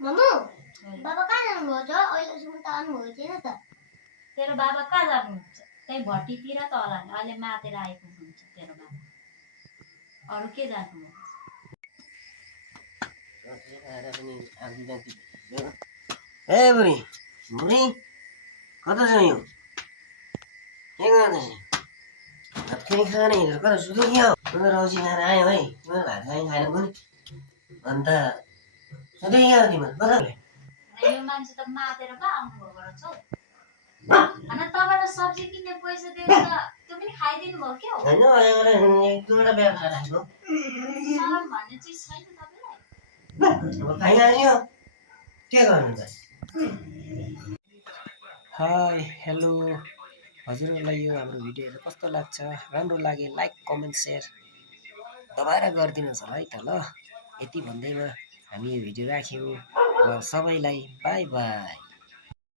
मम्मू बाबा कहाँ जानुभयो त अहिलेसम्म त आउनुभएको थिएन त तेरो बाबा कहाँ जानुहुन्छ त्यही भट्टीतिर त होला नि अहिले मातेर आएको हुन्छ तेरो बाबा अरू के जानु ए बुढी बुढी कता जायौ के गर्दैछ भात खाने खाना हिँडेर कता सुत्यो कि तिम्रो रौसी खाएर आयो है तिम्रो भात खाने खाएन पनि अन्त सुत्यो कि तिम्रो कता यो मान्छे त मातेर पो आउनुभएको रहेछ हौ अनि तपाईँलाई सब्जी किन्ने पैसा दिएर त त्यो पनि खाइदिनु भयो क्या हो होइन एक दुईवटा बिहा खाएर आएको शरम भन्ने चिज छैन तपाईँलाई अब खाइहाल्यो के गर्नु त हाई हेलो हजुरहरूलाई यो हाम्रो भिडियोहरू कस्तो लाग्छ राम्रो लागे लाइक कमेन्ट सेयर दबाएर गरिदिनुहोस् होला है त ल यति भन्दैमा हामी यो भिडियो राख्यौँ र सबैलाई बाई बाई